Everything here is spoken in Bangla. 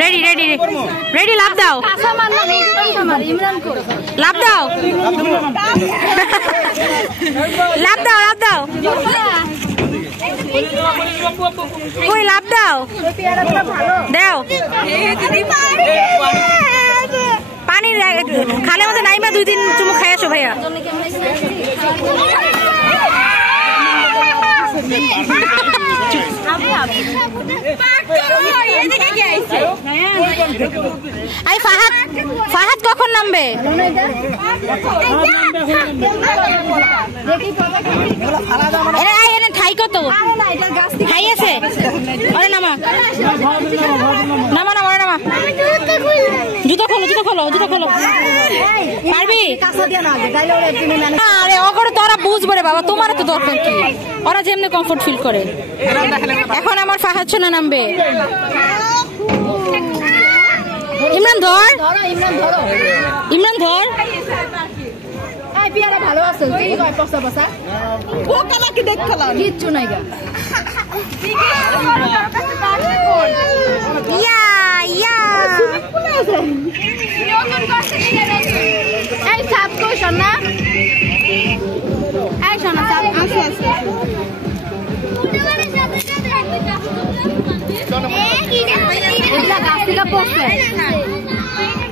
রেডি রেডি রেডি লাভ দাও লাভ দাও লাভ দাও লাভ দাও কই লাভ দাও দাও পানি খালে মধ্যে নাইমা 2-3 চুমুক খাই আসো ভাইয়া ফাহাদ কখন নামবে ঠাই কত ঠাই আছে নামা নামা নামা নামা জুতো খোলো জুতো খোলো জুতো খোলো পারবি আরে ওগুলো তোরা বুঝবো রে বাবা তোমার তো দরকার কি ওরা যেমনি কমফোর্ট ফিল করে এখন আমার ফাহাদ সোনা নামবে ইমরান ধর ইমরান ধর ভালো আছে কিচ্ছু নাই ইয়া ইয়া